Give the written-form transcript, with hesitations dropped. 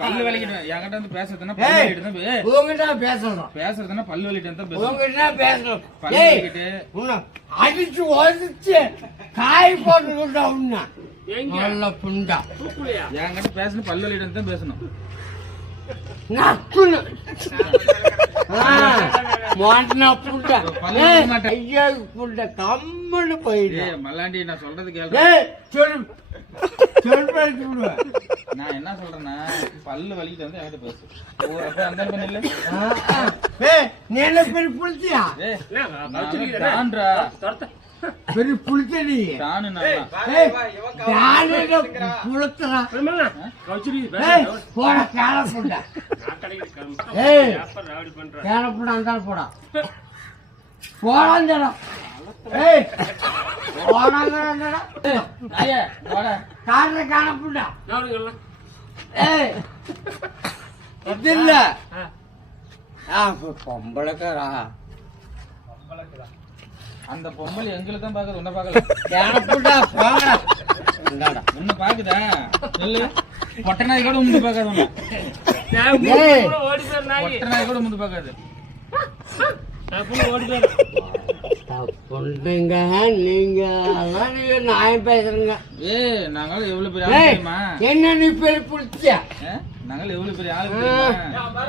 பல்லு வலிக்கிட்டு என்கிட்ட வந்து பேசுறதுன்னா பேசுறதுன்னா பல்லு வலிக்கிட்டு பேசணும். பல்லு வலிக்கிட்டு அடிச்சு ஒதிச்சு காய் போட்டு உண்ணா புண்டா என்கிட்ட பேசணும். பல்லு வலிக்கிட்டு தான் பேசணும். கம்முன்னு போயிடு. மல்லாண்டி நான் சொல்றது கேளு. நான் என்ன சொல்றேன்னா பல்லு வலிக்கிட்டு வந்து என்கிட்ட பேசு. அந்த பண்ணல நீ என்ன பெரிய புளிச்சியா பெரிய புளிச்சடி போட கேள புண்டா கேள புண்டா அந்த போடா போடா இல்ல பொம்பளைக்காரா அந்த பொம்பளை எங்களுக்கு தான் பாக்குது. உன்ன பாக்கல உன்ன பாக்குதா சொல்லு. பொட்டை நாய் கூட முந்து பாக்காது. பொட்டை நாய் கூட முந்து பாக்காது. சொல்றீங்க நீங்க நியாயம் பேசுறீங்க. நாங்களும் எவ்வளவு பெரிய ஆளு தெரியுமா? என்ன நீ பெரிய புடிச்சியா? நாங்களும் எவ்வளவு பெரிய ஆளு தெரியுமா?